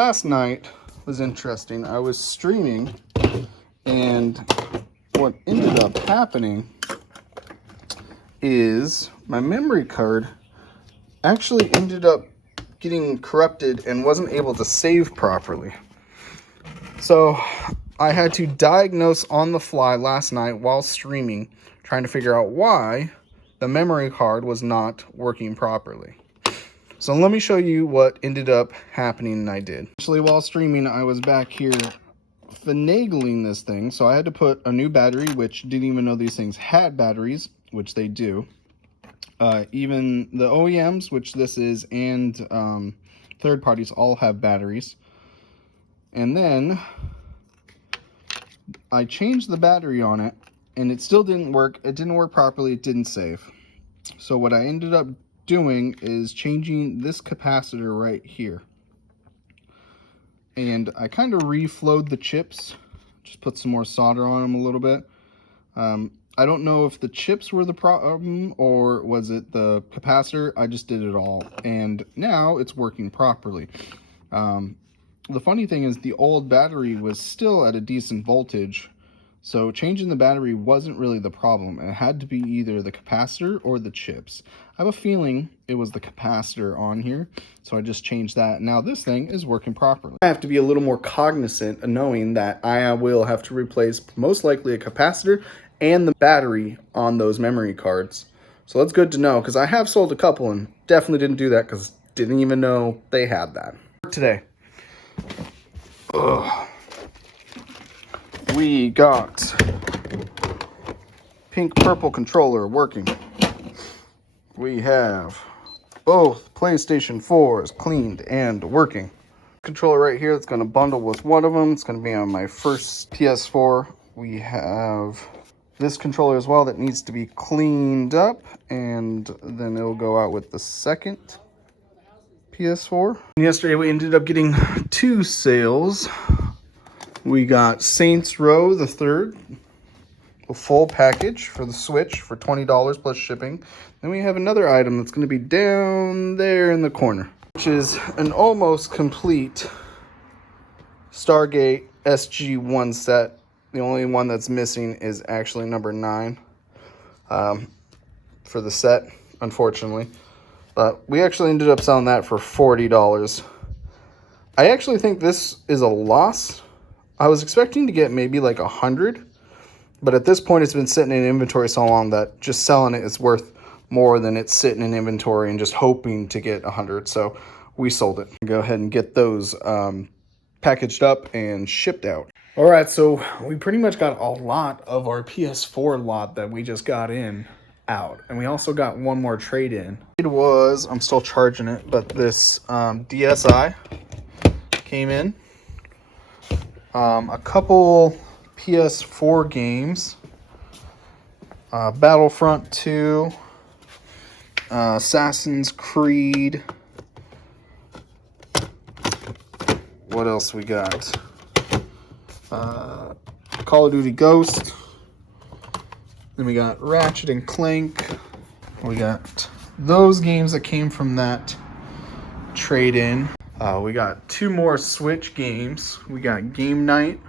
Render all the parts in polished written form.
last night was interesting. I was streaming, and what ended up happening is my memory card actually ended up getting corrupted and wasn't able to save properly. So I had to diagnose on the fly last night while streaming, trying to figure out why the memory card was not working properly. So let me show you what ended up happening, and I did. Actually, while streaming, I was back here finagling this thing, so I had to put a new battery, which didn't even know these things had batteries, which they do. Even the OEMs, which this is, and third parties all have batteries. And then I changed the battery on it, and it still didn't work. It didn't work properly. It didn't save. So what I ended up doing is changing this capacitor right here. And I kind of reflowed the chips, just put some more solder on them a little bit. I don't know if the chips were the problem or was it the capacitor. I just did it all, and now it's working properly. The funny thing is the old battery was still at a decent voltage, so changing the battery wasn't really the problem. It had to be either the capacitor or the chips. I have a feeling it was the capacitor on here, so I just changed that. Now this thing is working properly. I have to be a little more cognizant of knowing that I will have to replace most likely a capacitor and the battery on those memory cards. So that's good to know, because I have sold a couple and definitely didn't do that because didn't even know they had that. Today, we got pink purple controller working. We have both PlayStation 4s cleaned and working. Controller right here that's going to bundle with one of them. It's going to be on my first PS4. We have this controller as well that needs to be cleaned up, and then it'll go out with the second PS4. Yesterday we ended up getting two sales. We got Saints Row the Third, a full package for the Switch for $20 plus shipping. Then we have another item that's going to be down there in the corner, which is an almost complete Stargate SG-1 set. The only one that's missing is actually number 9 for the set, unfortunately. But we actually ended up selling that for $40. I actually think this is a loss. I was expecting to get maybe like 100, but at this point it's been sitting in inventory so long that just selling it is worth more than it's sitting in inventory and just hoping to get 100. So we sold it. Go ahead and get those packaged up and shipped out. All right, so we pretty much got a lot of our PS4 lot that we just got in out, and we also got one more trade in. It was, I'm still charging it, but this DSi came in. A couple PS4 games, Battlefront 2, Assassin's Creed. What else we got? Call of Duty Ghost. Then we got Ratchet and Clank. We got those games that came from that trade-in. We got 2 more Switch games. We got Game Night,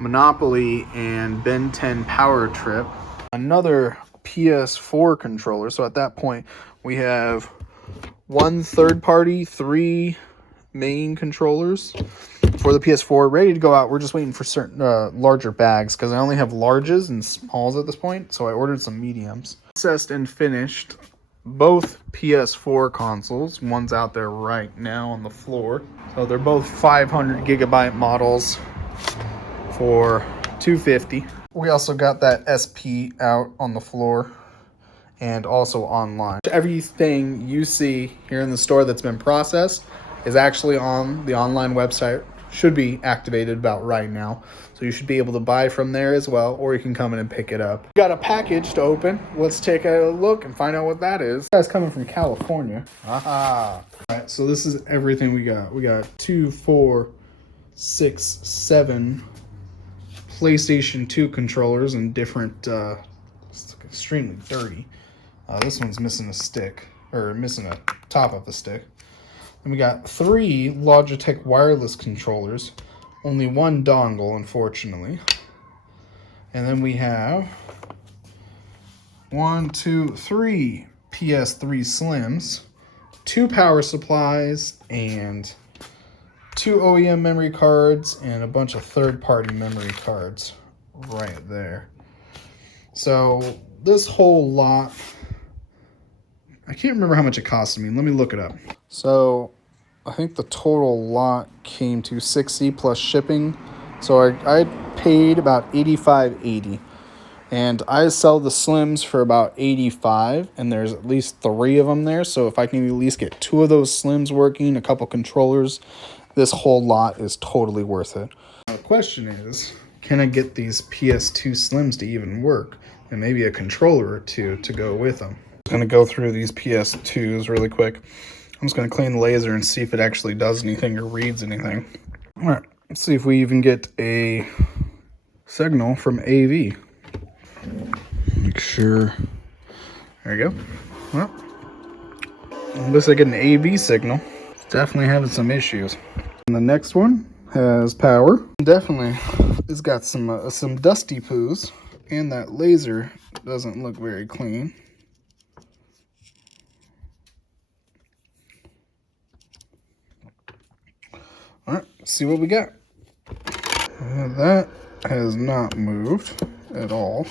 Monopoly, and Ben 10 Power Trip. Another PS4 controller. So at that point, we have 1 third party, 3 main controllers for the PS4 ready to go out. We're just waiting for certain larger bags because I only have larges and smalls at this point, so I ordered some mediums. Processed and finished both PS4 consoles. One's out there right now on the floor. So they're both 500 gigabyte models for $250. We also got that SP out on the floor and also online. Everything you see here in the store that's been processed is actually on the online website. Should be activated about right now, so you should be able to buy from there as well, or you can come in and pick it up. We got a package to open. Let's take a look and find out what that is. This guy's coming from California. Aha. All right, so this is everything we got. We got 2, 4, 6, 7 PlayStation 2 controllers in different, it's extremely dirty. This one's missing a stick, or missing a top of the stick. And we got 3 Logitech wireless controllers. Only 1 dongle, unfortunately. And then we have 1, 2, 3 PS3 Slims, 2 power supplies, and 2 OEM memory cards, and a bunch of third-party memory cards right there. So this whole lot, I can't remember how much it costed me. Let me look it up. So I think the total lot came to $60 plus shipping. So I paid about $85.80. And I sell the Slims for about $85, and there's at least 3 of them there. So if I can at least get 2 of those Slims working, a couple controllers, this whole lot is totally worth it. Now the question is, can I get these PS2 Slims to even work? And maybe a controller or 2 to go with them. I'm going to go through these PS2s really quick. I'm just going to clean the laser and see if it actually does anything or reads anything. All right, let's see if we even get a signal from AV. Make sure. There you go. Well, unless I get an AV signal, it's definitely having some issues. And the next one has power. Definitely, it's got some dusty poos, and that laser doesn't look very clean. All right, let's see what we got. And that has not moved at all.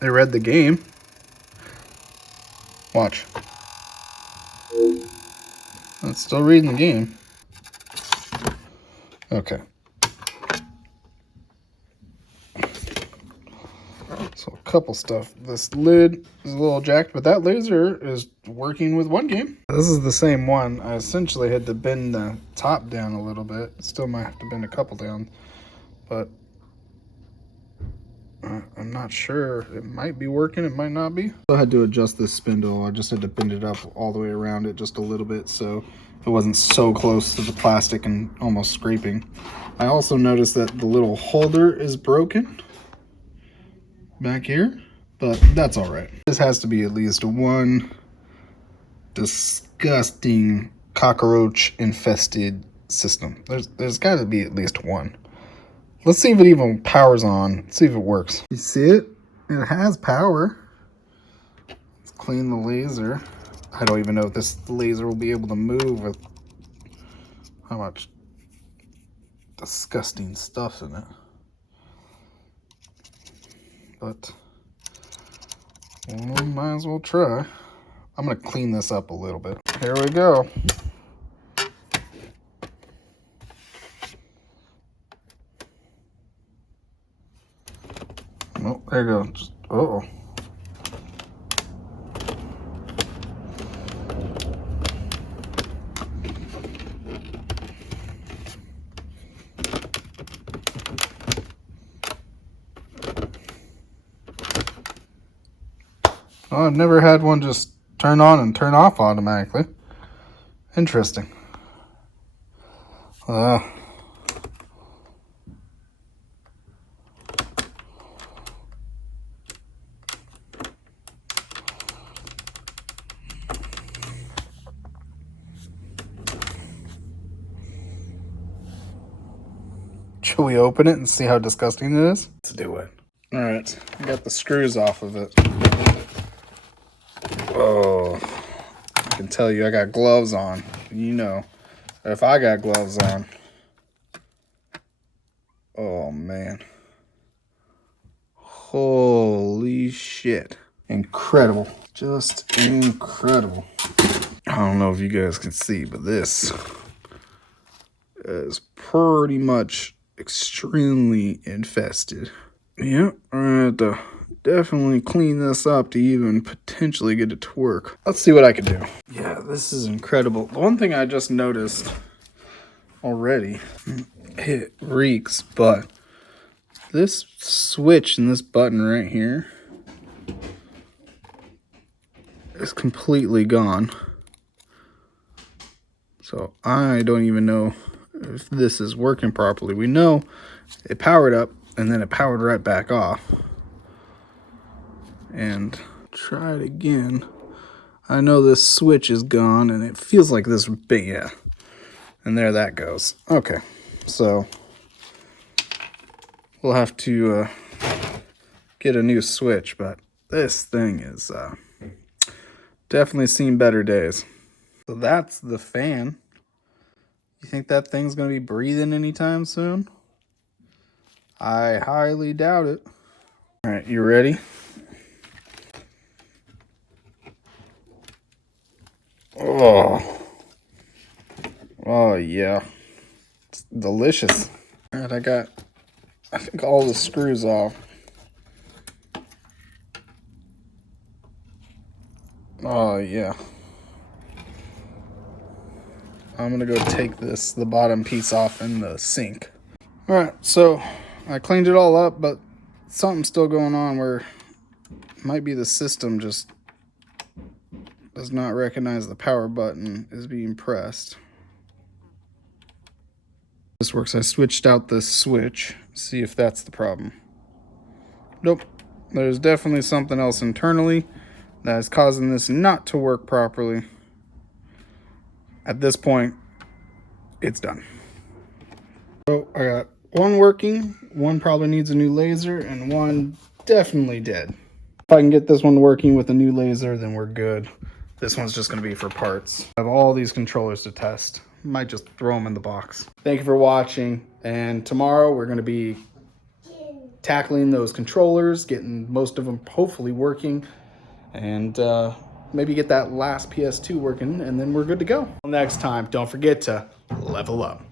They read the game. Watch. It's still reading the game. Okay. So a couple stuff. This lid is a little jacked, but that laser is working with one game. This is the same one. I essentially had to bend the top down a little bit. Still might have to bend a couple down, but I'm not sure. It might be working, it might not be. I had to adjust this spindle. I just had to bend it up all the way around it just a little bit so it wasn't so close to the plastic and almost scraping. I also noticed that the little holder is broken back here, but that's all right. This has to be at least one disgusting cockroach infested system. There's got to be at least one. Let's see if it even powers on. Let's see if it works. You see it? It has power. Let's clean the laser. I don't even know if this laser will be able to move with how much disgusting stuff in it. But well, might as well try. I'm gonna clean this up a little bit. Here we go. Oh, there you go. Just, uh-oh. Oh, I've never had one just turn on and turn off automatically. Interesting. Should we open it and see how disgusting it is? Let's do it. All right, I got the screws off of it. Oh, I can tell you I got gloves on. You know, if I got gloves on. Oh, man. Holy shit. Incredible. Just incredible. I don't know if you guys can see, but this is pretty much extremely infested. Yep, I have to definitely clean this up to even potentially get it to work. Let's see what I can do. Yeah, this is incredible. The one thing I just noticed already, it reeks, but this switch and this button right here is completely gone. So I don't even know if this is working properly. We know it powered up and then it powered right back off. and try it again. I know this switch is gone and it feels like this big, yeah. And there that goes. Okay, so we'll have to get a new switch, but this thing is definitely seen better days. So that's the fan. You think that thing's gonna be breathing anytime soon? I highly doubt it. All right, you ready? Oh yeah, it's delicious. All right, I think all the screws off. Oh yeah. I'm gonna go take the bottom piece off in the sink. All right, so I cleaned it all up, but something's still going on where it might be the system just does not recognize the power button is being pressed. This works. I switched out the switch, see if that's the problem. Nope, there's definitely something else internally that is causing this not to work properly. At this point, it's done. So I got one working, one probably needs a new laser, and one definitely dead. If I can get this one working with a new laser, then we're good. This one's just going to be for parts. I have all these controllers to test. Might just throw them in the box. Thank you for watching, and tomorrow we're going to be tackling those controllers, getting most of them hopefully working, and maybe get that last PS2 working, and then we're good to go. Next time, don't forget to level up.